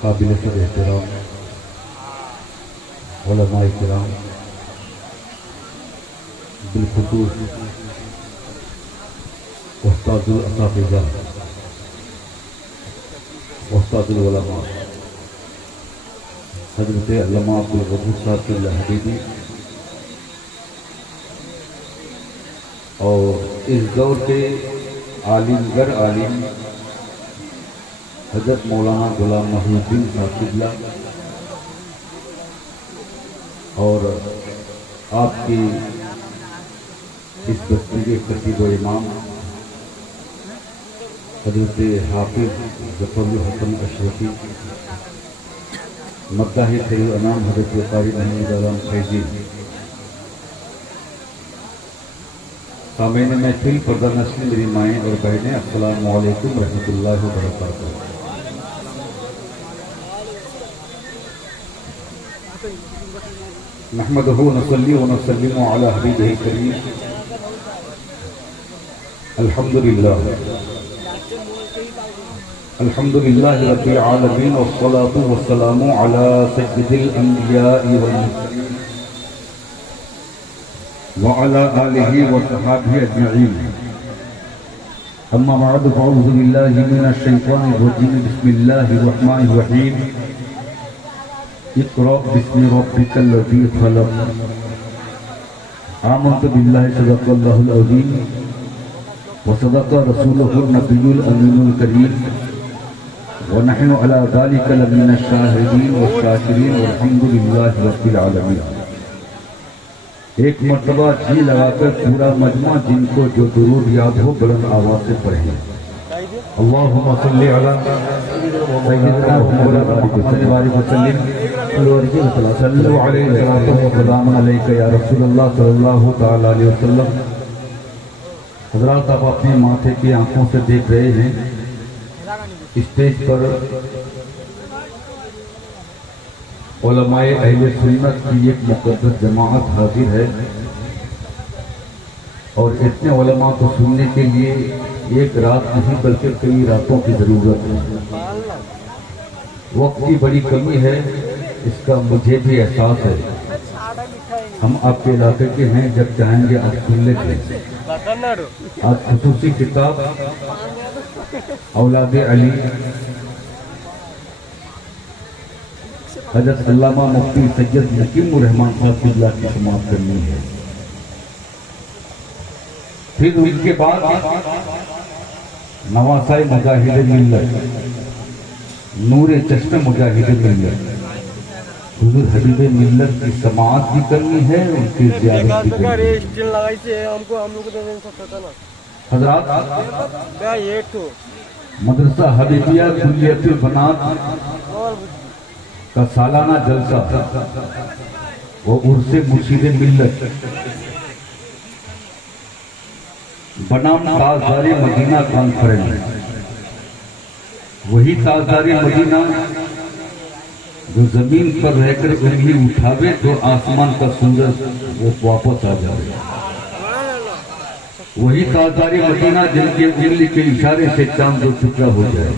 काबिल सद एहतराम उलमाए किराम, बिलखुसूस उस्तादुल असातिज़ा, उस्तादुल उलमा हज़रत अल्लामा अब्दुल गफूर साहब के हबीबी और इस दौर के आलिमगर आलिम हज़रत मौलाना गुलाम मोहम्मदीन साहब क़िबला और आपकी इस बस्ती के खतीब व इमाम हज़रत हाफिज़ ज़फ़रुल हसन अशरफी, मद्दाह खैरुल अनाम हज़रत क़ारी महमूद आलम फैज़ी, सामईन महफिल, पर्दा नस्ल, मेरी माएँ और बहनें, अस्सलामु अलैकुम रहमतुल्लाहि व बरकातुहू। नहमदुहु व नसल्ली व नसल्लिमु अला हबीबिहिल करीम। अल्हम्दुलिल्लाह अल्हम्दुलिल्लाहि रब्बिल आलमीन वस्सलातु वस्सलामु अला सय्यिदिल अंबिया'i वल मुरसलीन व अला आलिहि व सहाबिहि अजमईन। अम्मा बअद फ़अऊज़ु बिल्लाहि मिनश शैतानिर रजीम। बिस्मिल्लाहिर रहमानिर रहीम। इक़रा बिस्मि रब्बिकल लज़ी ख़लक़। आमनतु बिल्लाहि सदक़ल्लाहुल अज़ीम व सदक़ रसूलुहुन नबियुल अमीनुल करीम व नहनु अला ज़ालिका लमिनश शाहिदीन व शाकिरीन वल्हम्दुलिल्लाहि रब्बिल आलमीन। एक मर्तबा जी लगाकर पूरा मजमा जिनको जो दुरूद याद हो बुलंद आवाज़ से पढ़ें। अल्लाहुम्मा सल्लि अला सय्यिदिना मौलाना मुहम्मद व सल्लिम सल्लु अलैहि व सल्लम अलैका या रसूलल्लाह सल्लल्लाहु तआला अलैहि वसल्लम। हज़रात, आप अपने माथे की आंखों से देख रहे हैं स्टेज पर उलमाए अहले सुन्नत की एक मुक़द्दस जमाअत हाजिर है और इतने उलमा को सुनने के लिए एक रात नहीं बल्कि कई रातों की ज़रूरत है। वक्त की बड़ी कमी है, इसका मुझे भी एहसास है। हम आपके इलाके के हैं, जब चाहेंगे आज सुन लेते हैं। आज खुसूसी किताब औलाद अली हज़रत अल्लामा मुफ्ती सैयद मुकीमुर रहमान साहब क़िबला की समाप्त करनी है। फिर उनके बाद नवासाए मुजाहिद मिल्लत, नूर चश्मे मुजाहिद मिल्लत, हुजूर हबीब मिल्लत की समाअत भी करनी है, उनकी ज़ियारत भी करनी है। हज़रात, मदरसा हबीबिया कुल्लियतुल बनात का सालाना जलसा वो उर्से मुर्शिद मिल्लत बनाम ताजदारे मदीना कॉन्फ्रेंस, वही ताजदारे मदीना जो जमीन पर रहकर उंगली उठावे तो आसमान का सूरज वो वापस आ जाए। वही ताजदारे मदीना जिनके उंगली के इशारे से चांद दो टुकड़ा हो जाए।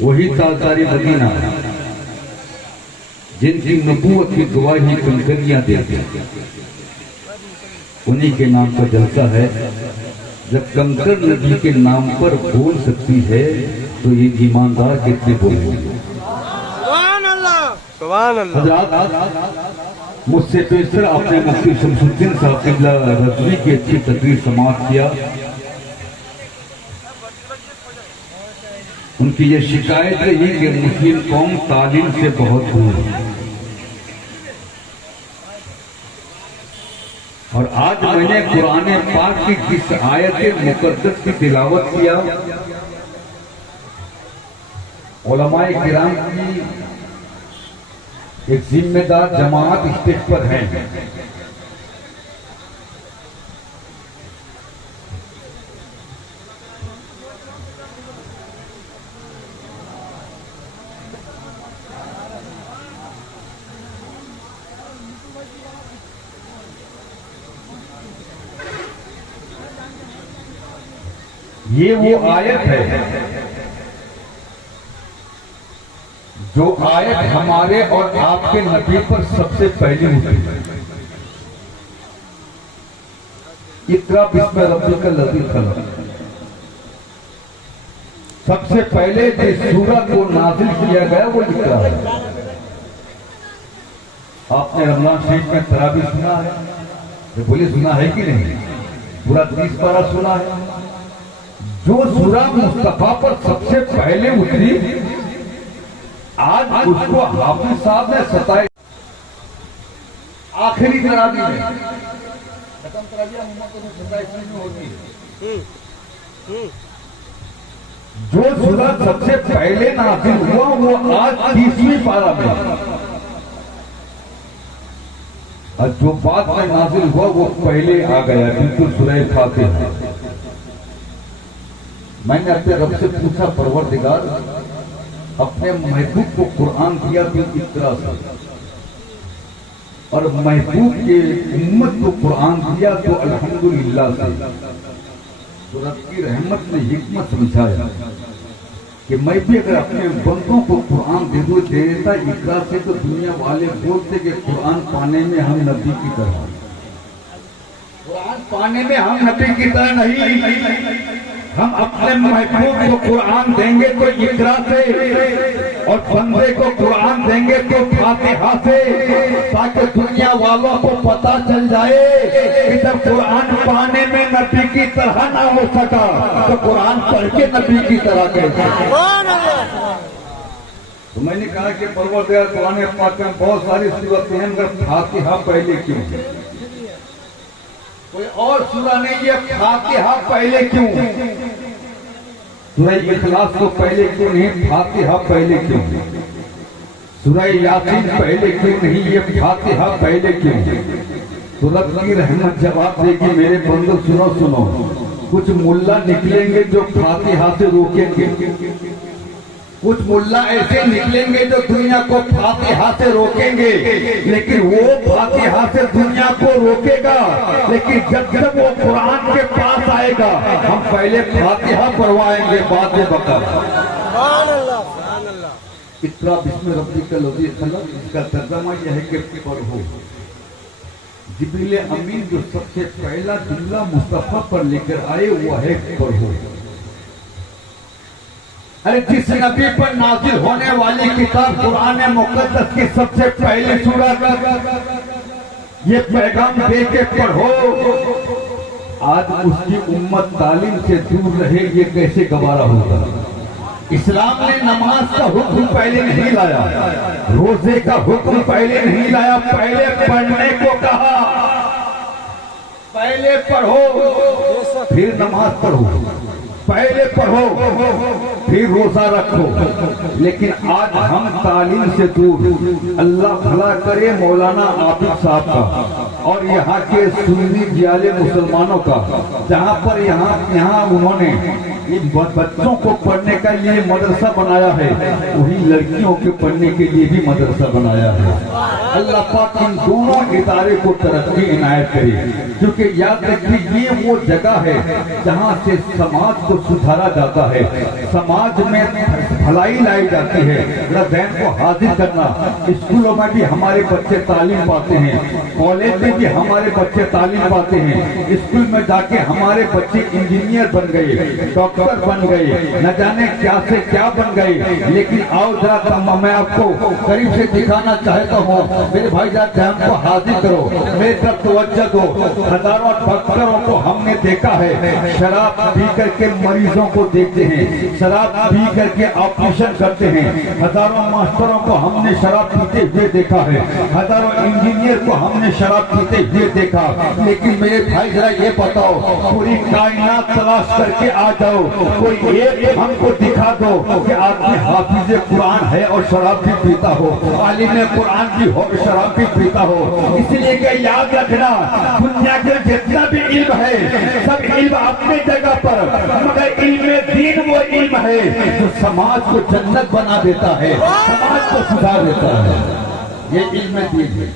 वही ताजदारे मदीना जिनकी नबूवत की गवाही कंकरियां देते, उन्हीं के नाम का जलसा है। जब कंकर नबी के नाम पर बोल सकती है तो ये ईमानदार कितने बोलेंगे। मुझसे पेशतर आपने मुफ्ती शमसुद्दीन साहब क़िबला रज़वी की अच्छी तकरीर समाप्त किया। उनकी ये शिकायत रही कि मुस्लिम कौम तालीम से बहुत दूर है, और आज मैंने कुरान पाक की जिस आयत मुक़द्दस की तिलावत किया, उलमाए किराम की एक जिम्मेदार जमात स्टेज पर है। ये वो आयत है जो आयत हमारे और आपके नबी पर सबसे पहली उतरी, इक़रा बिस्मि रब्बिकल लज़ी खलक़, सबसे पहले जिस सूरत को नाजिल किया गया वो इक़रा है। आपने रमजान शरीफ में तरावी सुना है? जो बोले सुना है कि नहीं? पूरा 30 पारा सुना है। जो सूरा मुस्तफा पर सबसे पहले उतरी, आज उसको हाफिज साहब ने सताए आखिरी तरावी में, खत्म तरावी में होती है। जो सूरा सबसे पहले नाज़िल हुआ वो आज 30वीं पारा में, और जो बाद में नाज़िल हुआ वो पहले आ गया, बिल्कुल सूरह फातिहा। मैंने अपने रब से पूछा, परवरदिगार अपने महबूब को कुरान दिया तो इक़रा से, और महबूब के उम्मत को कुरान दिया तो अल्हम्दुलिल्लाह से। तो रब की रहमत ने हिकमत समझाया कि मैं भी अगर अपने बंदों को कुरान दे देता इक़रा से, तो दुनिया वाले बोलते कि कुरान पाने में हम नबी की तरह, कुरान पाने में हम नबी की तरह नहीं, हम अपने महबूब को कुरान देंगे तो इक़रा से, और बंदे को कुरान देंगे तो फातिहा से, ताकि दुनिया वालों को पता चल जाए कि जब कुरान पाने में नबी की तरह ना हो सका तो कुरान पढ़ के नबी की तरह कैसे। तो मैंने कहा कि परवरदिगार कुरान पाक में बहुत सारी सूरतें हैं, मगर फातिहा पहले क्यों? कोई और सूरा नहीं है, फातिहा पहले क्यों? सूरह इखलास को पहले क्यों नहीं, फातिहा पहले क्यों? सूरह यासीन पहले क्यों नहीं, ये फातिहा पहले क्यों? तो रब की रहमत जवाब देगी, मेरे बंदो सुनो सुनो, कुछ मुल्ला निकलेंगे जो फातिहा से रोकेंगे, कुछ मुल्ला ऐसे निकलेंगे जो दुनिया को फातिहा से रोकेंगे, लेकिन वो फातिहा से दुनिया को रोकेगा, लेकिन जब जब वो कुरान के पास आएगा हम पहले फातिहा पढ़वाएंगे, बाद में बता। इक़रा बिस्मि रब्बिकल लज़ी खलक़, इसका तर्जुमा यह है कि पढ़ो। जिब्रील अमीन जो सबसे पहला जुमला मुस्तफा पर लेकर आए वो है पढ़ो। अरे जिस नबी पर नाजिल होने वाली किताब कुरान मुक़द्दस की सबसे पहली सूरत ये पैगाम दे के पढ़ो, आज उसकी उम्मत तालीम से दूर रहे, ये कैसे गवारा होगा? इस्लाम ने नमाज का हुक्म पहले नहीं लाया, रोजे का हुक्म पहले नहीं लाया, पहले पढ़ने को कहा, पहले पढ़ो फिर नमाज पढ़ो, पहले पढ़ो फिर रोजा रखो। लेकिन आज हम तालीम से दूर, अल्लाह भला करे मौलाना आबिद साहब का और यहाँ के सुन्नी जियाले मुसलमानों का, जहाँ पर यहाँ उन्होंने इन बच्चों को पढ़ने के लिए मदरसा बनाया है, वही लड़कियों के पढ़ने के लिए भी मदरसा बनाया है। अल्लाह पाक इन दोनों इदारे को तरक्की इनायत करे, क्योंकि याद रखिए ये वो जगह है जहाँ से समाज को सुधारा जाता है, समाज में भलाई लाई जाती है। जहन को हाजिर करना, स्कूलों में भी हमारे बच्चे तालीम पाते हैं, कॉलेज में भी हमारे बच्चे तालीम पाते हैं, स्कूल में जाके हमारे बच्चे इंजीनियर बन गए, डॉक्टर बन गए, न जाने क्या से क्या बन गए। लेकिन आओ जरा मैं आपको करीब से दिखाना चाहता हूँ, मेरे भाई जरा ध्यान को हाजिर करो, मेरे तरफ तवज्जो दो। हजारों डॉक्टरों को हमने देखा है शराब पी करके मरीजों को देखते हैं, शराब पी करके ऑपरेशन करते हैं, हजारों मास्टरों को हमने शराब पीते हुए देखा है, हजारों इंजीनियर को हमने शराब पीते हुए देखा। लेकिन मेरे भाई जरा ये बताओ, पूरी कायनात तलाश करके आ जाओ, कोई एक हमको दिखा दो कि आदमी हाफिज कुरान है और शराब भी पीता हो, आलिम कुरान भी हो शराब भी पीता हो। इसलिए कि याद रखना, दुनिया के जितना भी इल्म है सब इल्म अपनी जगह पर, मगर इल्म दीन वो इल्म है जो समाज को जन्नत बना देता है, समाज को सुधार देता है, ये इल्म दीन है।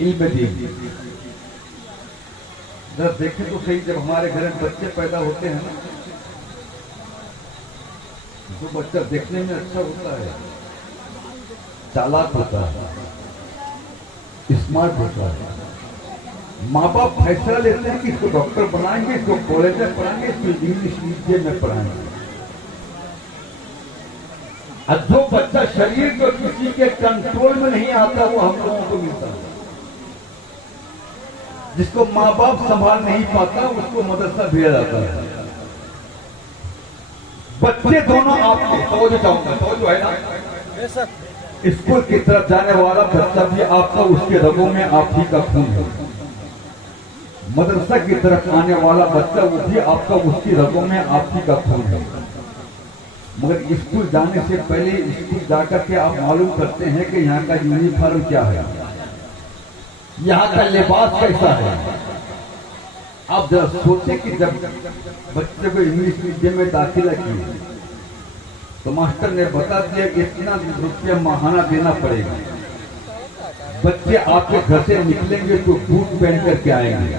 इल्म दीन जब देखें तो सही, जब हमारे घर में बच्चे पैदा होते हैं ना, जो बच्चा देखने में अच्छा होता है, चालाक होता है, स्मार्ट होता है, माँ बाप फैसला लेते हैं कि इसको डॉक्टर बनाएंगे, इसको कॉलेज में पढ़ाएंगे, इसको इंग्लिश मीडियम में पढ़ाएंगे। और जो बच्चा शरीर को किसी के कंट्रोल में नहीं आता वो हम लोगों को मिलता है। जिसको माँ बाप संभाल नहीं पाता उसको मदरसा भेजा जाता है। बच्चे दोनों आपके तवज्जो चाहूंगा, तवज्जो है ना। स्कूल की तरफ जाने वाला बच्चा भी आपका, उसके रगों में आप ही का खून है। मदरसा की तरफ आने वाला बच्चा वो भी आपका, उसकी रगों में आप ही का खून है। मगर स्कूल जाने से पहले स्कूल जाकर के आप मालूम करते हैं कि यहाँ का यूनिफॉर्म क्या है, यहाँ का लिबास कैसा है। आप जरा सोचे कि जब बच्चे को इंग्लिश मीडियम में दाखिला किए तो मास्टर ने बता दिया कि इतना रुपया माहाना देना पड़ेगा। बच्चे आपके घर से निकलेंगे तो बूट पहन करके आएंगे,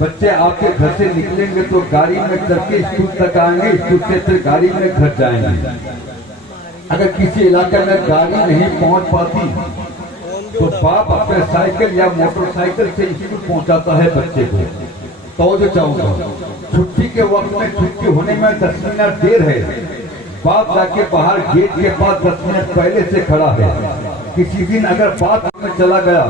बच्चे आपके घर से निकलेंगे तो गाड़ी में चढ़ के स्कूल तक आएंगे, स्कूल से फिर गाड़ी में घर जाएंगे। अगर किसी इलाके में गाड़ी नहीं पहुंच पाती तो बाप अपने साइकिल या मोटरसाइकिल से स्कूल पहुंचाता है बच्चे को। तो जो चाहूंगा छुट्टी के वक्त में, छुट्टी होने में 10 मिनट देर है, बाप जाके बाहर गेट के पास 10 मिनट पहले से खड़ा है। किसी दिन अगर बात में चला गया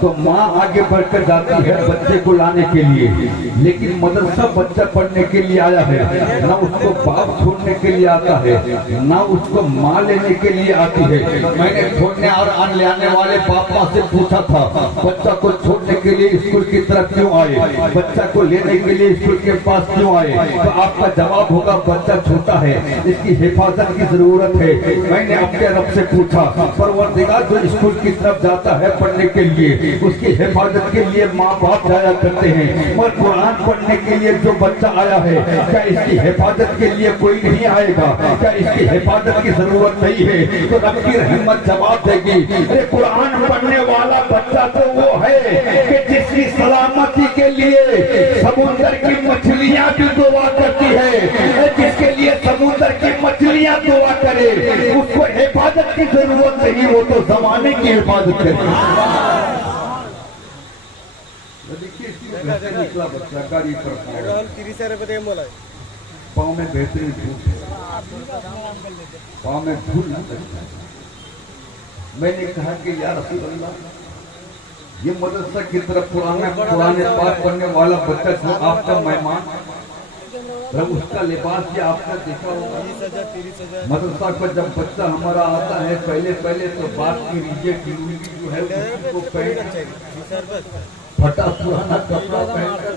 तो माँ आगे बढ़कर जाती है बच्चे को लाने के लिए। लेकिन मदरसा बच्चा पढ़ने के लिए आया है, ना उसको बाप छोड़ने के लिए आता है, ना उसको माँ लेने के लिए आती है। मैंने छोड़ने और ले आने वाले बाप माँ से पूछा था, बच्चा को छोड़ने के लिए स्कूल की तरफ क्यों आए, बच्चा को लेने के लिए स्कूल के पास क्यों आए। तो आपका जवाब होगा बच्चा छोटा है, इसकी हिफाजत की जरूरत है। मैंने अपने रब से पूछा, परवरदिगार जो स्कूल की तरफ जाता है पढ़ने के लिए, उसकी हिफाजत के लिए माँ बाप जाया करते हैं, मगर कुरान पढ़ने के लिए जो बच्चा आया है, क्या इसकी हिफाजत के लिए कोई नहीं आएगा? क्या इसकी हिफाजत की जरूरत नहीं है? तो रब की रहमत जवाब देगी, अरे कुरान पढ़ने वाला बच्चा तो वो है कि जिसकी सलामती के लिए समुद्र की मछलियां भी दुआ करती है, जिसके लिए समुद्र की मछलियां दुआ करे, उसको हिफाजत की जरूरत नहीं, वो तो जमाने की हिफाजत करे। देखिए निकला बच्चा गाड़ी पर, पाँव में बेहतरीन धूप, पाँव में धूल न लगता। मैंने कहा कि यार रसूल अल्लाह, ये मदरसा की तरफ पुराने पाक पढ़ने वाला बच्चा जो आपका मेहमान, उसका लिबास ये आपका देखा होगा। मदरसा पर जब बच्चा हमारा आता है पहले तो बात की रिजेक्ट जो है उसको फटा पुराना कपड़ा पहनकर,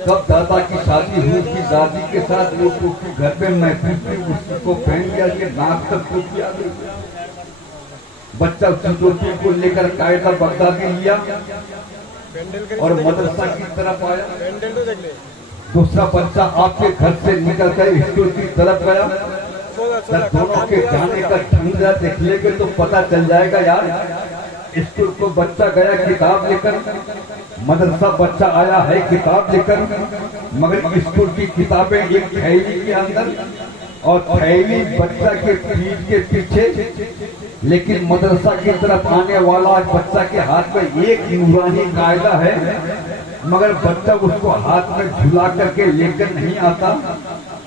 कब दादा की शादी हुई थी, दादी के साथ वो टोपी घर में महफूज थी, उसको पहन लिया कि नाक तक टोपी आ गई। बच्चा उस टोपी को लेकर कायदा बगदादी लिया और मदरसा की तरफ आया। दूसरा बच्चा आपके घर से निकल कर स्कूल की तरफ गया। जब दोनों के जाने का ढंग देख लेंगे तो पता चल जाएगा यार, स्कूल को बच्चा गया किताब लेकर, मदरसा बच्चा आया है किताब लेकर, मगर स्कूल की किताबें एक थैली के अंदर और थैली बच्चा के पीठ के पीछे। लेकिन मदरसा की तरफ आने वाला बच्चा के हाथ में एक नूरानी कायदा है, मगर बच्चा उसको हाथ में झुला करके लेकर नहीं आता,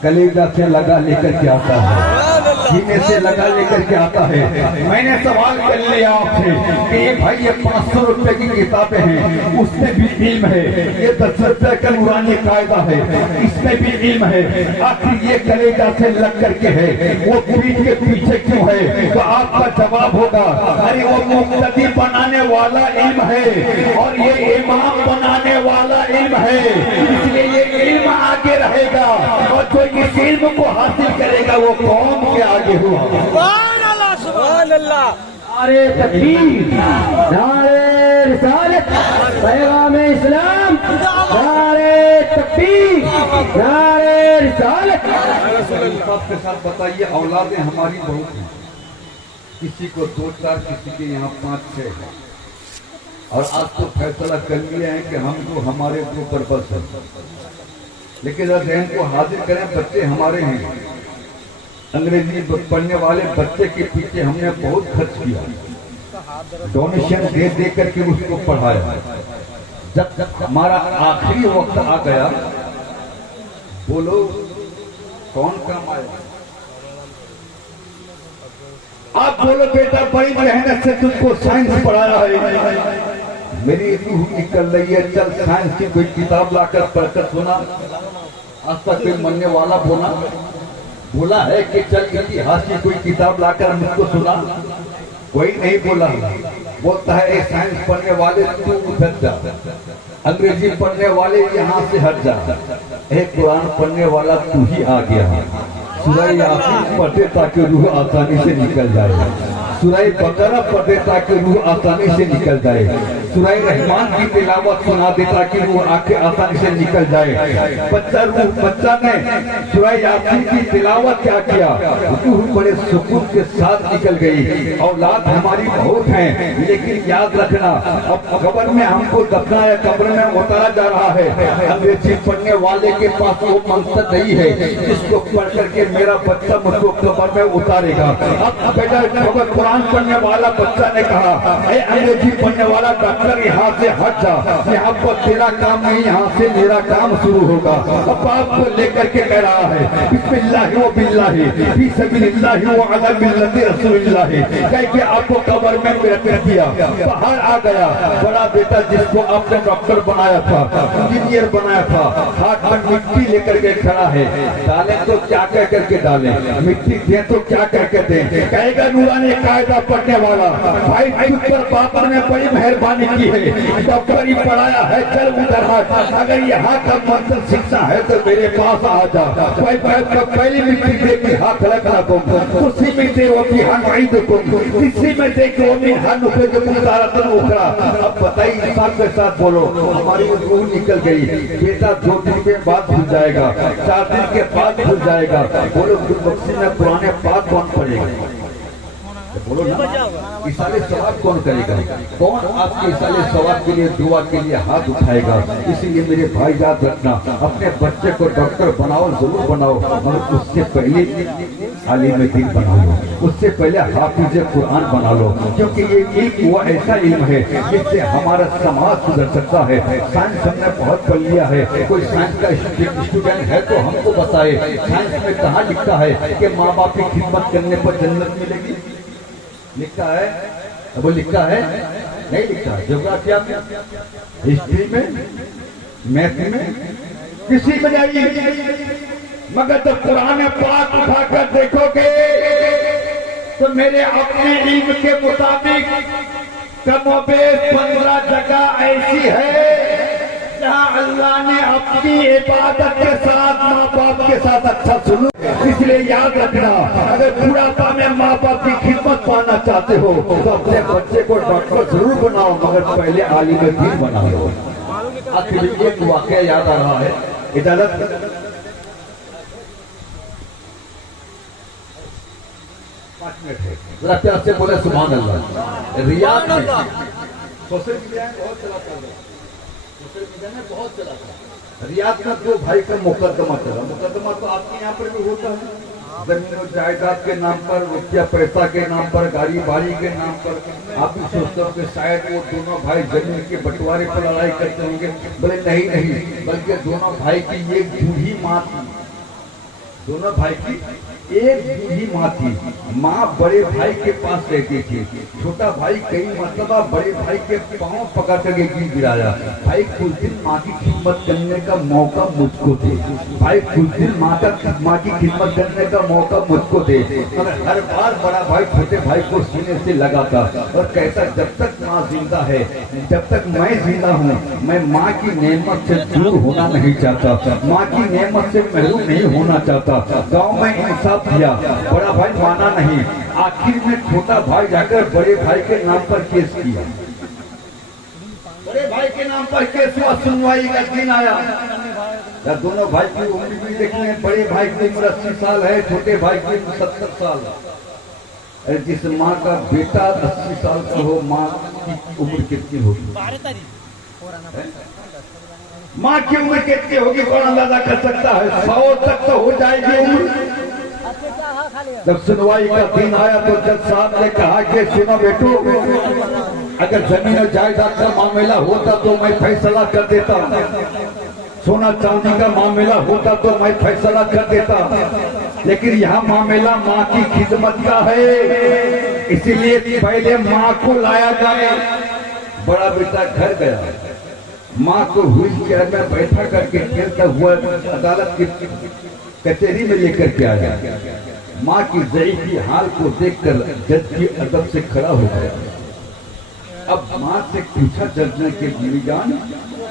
कलेजा से लगा लेकर के आता है, सीने से लगा लेकर के आता है। मैंने सवाल कर लिया आपसे कि ये भाई ये 500 रुपए की किताबें हैं, उसमें भी इल्म है, ये 10 रुपए का नूरानी कायदा है, इसमें भी इल्म है, आखिर ये कलेजा से लग करके है, वो पीठ के पीछे क्यों है? तो आपका जवाब होगा, अरे वो मुक्तदी बनाने वाला इल्म है और ये इमाम बनाने वाला इल्म है, इसलिए ये इल्म आगे रहेगा और जो इस इल्म को हासिल करेगा वो कौम के आगे हुआ। सुभान अल्लाह। नारे तकबीर, नारे रिसालत, पैगाम इस्लाम, नारे तकबीर, नारे रिसालत। सबके साथ बताइए, औलादें हमारी बहुत हैं, किसी को 2-4, किसी के यहाँ 5-6, और आज तो फैसला कर लिया है कि हमको हमारे ऊपर बस है। लेकिन अगर जहन को हाजिर करें, बच्चे हमारे हैं, अंग्रेजी पढ़ने वाले बच्चे के पीछे हमने बहुत खर्च किया, डोनेशन दे दे करके उसको पढ़ाया। जब हमारा आखिरी वक्त आ गया, बोलो कौन काम आया? आप बोलो बेटा बड़ी मेहनत से तुझको साइंस पढ़ाया है, मेरी रूह निकल रही है, चल साइंस की कोई किताब लाकर पढ़कर सुना। आज तक कोई मनने वाला बोला है कि चल इतिहास की कोई किताब लाकर मुझको सुना? कोई नहीं बोला। बोलता है साइंस पढ़ने वाले तू उधर जा, अंग्रेजी पढ़ने वाले यहाँ से हट जा, कुरान पढ़ने वाला तू ही आ गया। सूरह यासीन पढ़े ताकि रूह आसानी से निकल जाए, सूरह बकरा पढ़े ताकि रूह आसानी से निकल जाए, सूरह रहमान की तिलावत सुना दे ताकि रूह आंखें आसानी से निकल जाए। बच्चा ने सूरह यासीन की तिलावत क्या किया, रूह बड़े सुकून के साथ निकल गई। औलाद हमारी बहुत हैं, लेकिन याद रखना अब कब्र में हमको दफना या कब्र में उतारा जा रहा है। अंग्रेजी पढ़ने वाले के पास वो मकसद नहीं है जिसको पढ़ करके मेरा बच्चा मुझको कब्र में उतारेगा। अब बेटा कुरान पढ़ने वाला बच्चा ने कहा, अंग्रेजी पढ़ने वाला डॉक्टर यहाँ से हट जा, यहाँ पर तेरा काम नहीं, यहाँ से मेरा काम शुरू होगा। अब बाप को लेकर के कह रहा है बिस्मिल्लाहि व बिल्लाहि फी सबिलिल्लाहि व अला मिल्लति रसूलिल्लाहि, कह के आपको कब्र में रख दिया। बाहर आ गया बड़ा बेटा जिसको आपने डॉक्टर बनाया था, इंजीनियर बनाया था, हाथ में मिट्टी लेकर के खड़ा है। डाले तो क्या कह करके डाले, मिट्टी दे तो क्या करके दे, कहेगा नूरानी कायदा पढ़ने वाला भाई पर बाबा ने बड़ी मेहरबानी की है, डॉक्टर ही पढ़ाया है, चल उधर हाथ, अगर यहाँ का मंत्र शिक्षा है तो मेरे पास आ जा। पहली मिट्टी दे के हाथ रखना तुम, उसी में से वो भी हाथ आई देखो, इसी में से वो भी हाथ उठे जो सारा दिन उखड़ा। अब बताइए साथ के साथ बोलो, हमारी रूह निकल गई। बेटा 2 दिन के बाद भूल जाएगा, 4 दिन के बाद भूल जाएगा। बोलो गुरबख्शी में पुराने पाक कौन पड़ेगा? बोलो ना, इसाले सवाब कौन करेगा? कौन आपके इसाले सवाब के लिए दुआ के लिए हाथ उठाएगा? इसीलिए मेरे भाई याद रखना, अपने बच्चे को डॉक्टर बनाओ, जरूर बनाओ, मगर उससे पहले आलिम दीन बना लो, उससे पहले हाफिज कुरान बना लो, क्योंकि ये एक वो ऐसा इल्म है जिससे हमारा समाज सुधर सकता है। साइंस हमने बहुत पढ़ लिया है, कोई साइंस का स्टूडेंट है तो हमको बताए साइंस में कहाँ लिखा है कि माँ बाप की खिदमत करने पर जन्नत मिलेगी? लिखा है? वो लिखा है? नहीं लिखा। ज्योग्राफिया में, हिस्ट्री में, मैथ में, किसी में नहीं। मगर जब कुरान पाक उठाकर देखोगे तो मेरे अपने इल्म के मुताबिक कमोबेश 15 जगह ऐसी है जहाँ अल्लाह ने अपनी इबादत के साथ माँ बाप के साथ अच्छा सुलूक। इसलिए याद रखना, अगर बुढ़ापा में माँ बाप की खिदमत पाना चाहते हो तो अपने बच्चे को डॉक्टर जरूर बनाओ, मगर पहले आलिम दीन बना लो। आखिर एक वाकया याद आ रहा है, इजाजत 5 मिनट है, जरा प्यार से बोले सुभान अल्लाह। रियाद में सोशल मीडिया में बहुत चलाता है, सोशल मीडिया में बहुत चलाता है। रियाद का 2 भाई का मुकदमा चला। मुकदमा तो आपके यहाँ पर भी होता है, जमीन और जायदाद के नाम पर, रुपया पैसा के नाम पर, गाड़ी बाड़ी के नाम पर। आप भी सोचते हो कि शायद वो दोनों भाई जमीन के बंटवारे पर लड़ाई करते होंगे। बोले नहीं, बल्कि दोनों भाई की एक बूढ़ी माँ थी, दोनों भाई की एक बूढ़ी माँ थी। माँ बड़े भाई के पास रहती थी, छोटा भाई कई मरतबा बड़े भाई के पाँव पकड़ करके गिराया। भाई कुछ दिन माँ की खिदमत करने का मौका मुझको दे, भाई कुछ दिन माँ की खिदमत करने का मौका मुझको दे। मगर हर बार बड़ा भाई छोटे भाई को सीने से लगाता और कहता जब तक माँ जिंदा है, जब तक मैं जिंदा हूँ, मैं माँ की नेमत से दूर होना नहीं चाहता, माँ की नेमत से महरूम नहीं होना चाहता। गाँव में इंसाफ किया, बड़ा भाई माना नहीं। आखिर में छोटा भाई जाकर बड़े भाई के नाम पर केस किया, बड़े भाई के नाम पर केस हुआ। सुनवाई का दिन आया, दोनों भाई की उम्र भी देखिए, बड़े भाई की उम्र 80 साल है, छोटे भाई की उम्र 70 साल। जिस माँ का बेटा 80 साल का हो, माँ की उम्र कितनी होगी? माँ की उम्र कितनी होगी कौन अंदाजा कर सकता है? 100 तक तो हो जाएगी उम्र। जब सुनवाई का दिन आया तो जज साहब ने कहा कि सुनो बेटू, अगर जमीन और जायदाद का मामला होता तो मैं फैसला कर देता, सोना चांदी का मामला होता तो मैं फैसला कर देता, लेकिन यहाँ मामला माँ की खिदमत का है, इसीलिए पहले माँ को लाया जाए। बड़ा बेटा घर गया, माँ को व्हील चेयर में बैठा करके खेलता हुआ अदालत की कचहरी में लेकर के आया। माँ की ज़ईफ़ी हाल को देखकर जज की अदब से खड़ा हो गया। अब माँ से पूछा जज ने कि मेरी जान,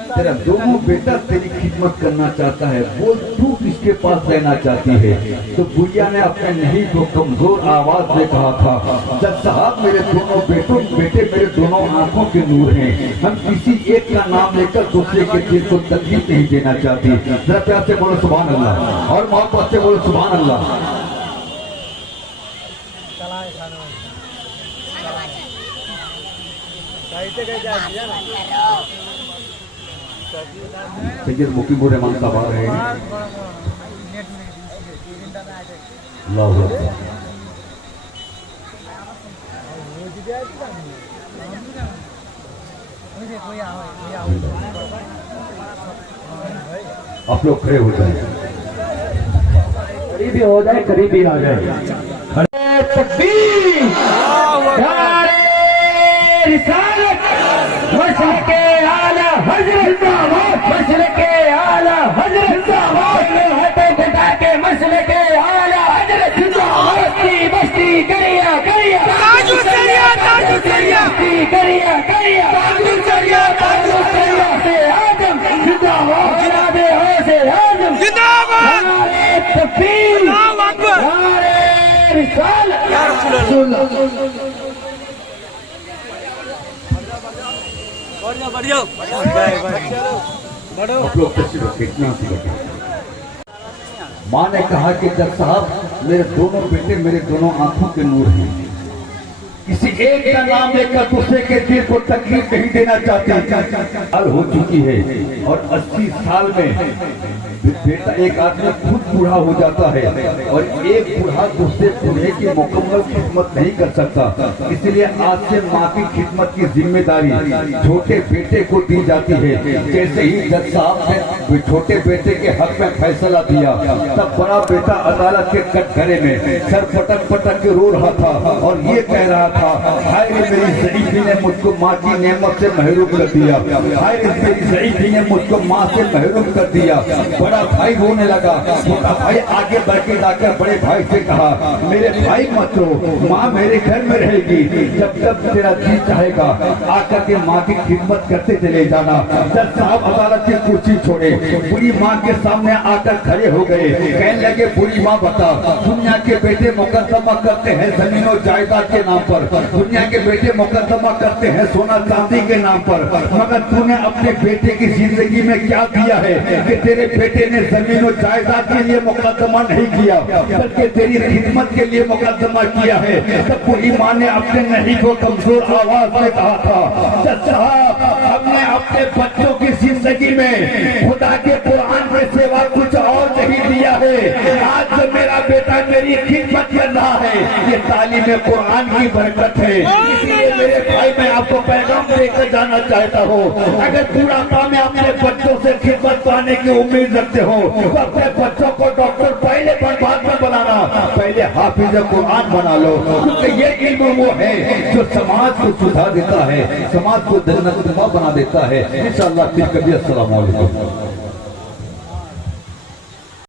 तेरा दोनों बेटा तेरी खिदमत करना चाहता है, बोल तू किसके पास रहना चाहती है? तो बुढ़िया ने अपने नहीं को कमजोर आवाज में कहा था, जज साहब मेरे दोनों बेटे मेरे दोनों आंखों के नूर हैं, हम किसी एक का नाम लेकर दूसरे के दिल को तकलीफ नहीं देना चाहती। जरा प्यार से बोलो सुभान अल्लाह, और मोहब्बत से बोलो सुभान अल्लाह। सैयद मुकीमुर रहमान साहब आ रहे हैं। अल्लाहू अकबर। आप लोग खड़े हो जाए, करीबी हो जाए, करीबी आ जाए। तकबीर, नारे रिसालत, मसल के आला हजरत, मसल के आला हजरत, हाथों के मसल के आला हजरत, बस्ती बस्ती करिया करिया, ताजु करिया करिया करिया, ताजु करिया से आदम जिंदाबाद, जनाबे हो से आदम जिंदाबाद, नारे तकबीर, नारे रिसालत, या रसूल अल्लाह। आप लोग कितना माँ ने कहा कि जज साहब मेरे दोनों बेटे मेरे दोनों आंखों के नूर हैं, किसी एक का नाम लेकर दूसरे के दिल को तकलीफ नहीं देना चाहती। साल हो चुकी है और 80 साल में बेटा एक आदमी खुद बूढ़ा हो जाता है और एक बूढ़ा दूसरे बूढ़े की मुकम्मल खिदमत नहीं कर सकता, इसलिए आज से माँ की खिदमत की जिम्मेदारी छोटे बेटे को दी जाती है। जैसे ही जज साहब ने छोटे बेटे के हक में फैसला दिया, तब बड़ा बेटा अदालत के कटघरे में सर पटक पटक के रो रहा था और ये कह रहा था, हाय मेरी ज़ईफ़ी ने मुझको माँ की नेमत से महरूम कर दिया, हाय मेरी ज़ईफ़ी ने मुझको माँ से महरूम कर दिया। बड़ा भाई रोने लगा, छोटा भाई आगे बढ़ के जाकर बड़े भाई से कहा, मेरे भाई मत रो, माँ मेरे घर में रहेगी, जब तक तेरा जी चाहेगा आकर के माँ की खिदमत करते चले जाना। जज साहब अदालत की कुर्सी छोड़े, बुरी माँ के सामने आकर खड़े हो गए, कहने लगे, बुरी माँ बता, दुनिया के बेटे मुकदमा करते हैं जमीन और जायदाद के नाम पर, दुनिया के बेटे मुकदमा करते हैं सोना चांदी के नाम पर, मगर तूने अपने बेटे की जिंदगी में क्या दिया है कि तेरे बेटे ने जमीन और जायदाद के लिए मुकदमा नहीं किया, बल्कि तेरी खिदमत के लिए मुकदमा किया है। तब बुरी माँ ने अपने नहीं को कमजोर आवाज में कहा था, जज साहब हमने अपने बच्चों की जिंदगी में खुदा के कुरान के सेवा कुछ और नहीं दिया है, आज जो मेरा बेटा मेरी खिदमत कर रहा है ये तालीम कुरान की बरकत है। इसलिए मेरे भाई मैं आपको पैगाम देकर जाना चाहता हूँ, अगर पूरा काम है अपने बच्चों से खिदमत पाने की उम्मीद रखते हो तो अपने बच्चों को डॉक्टर पहले बाद में बनाना, पहले हाफिज कुरान बना लो, क्योंकि ये इल्म वो है जो समाज को सुधार देता है, समाज को जन्नत बना देता है। इंशाअल्लाह फिर कभी अस्सलाम वालेकुम।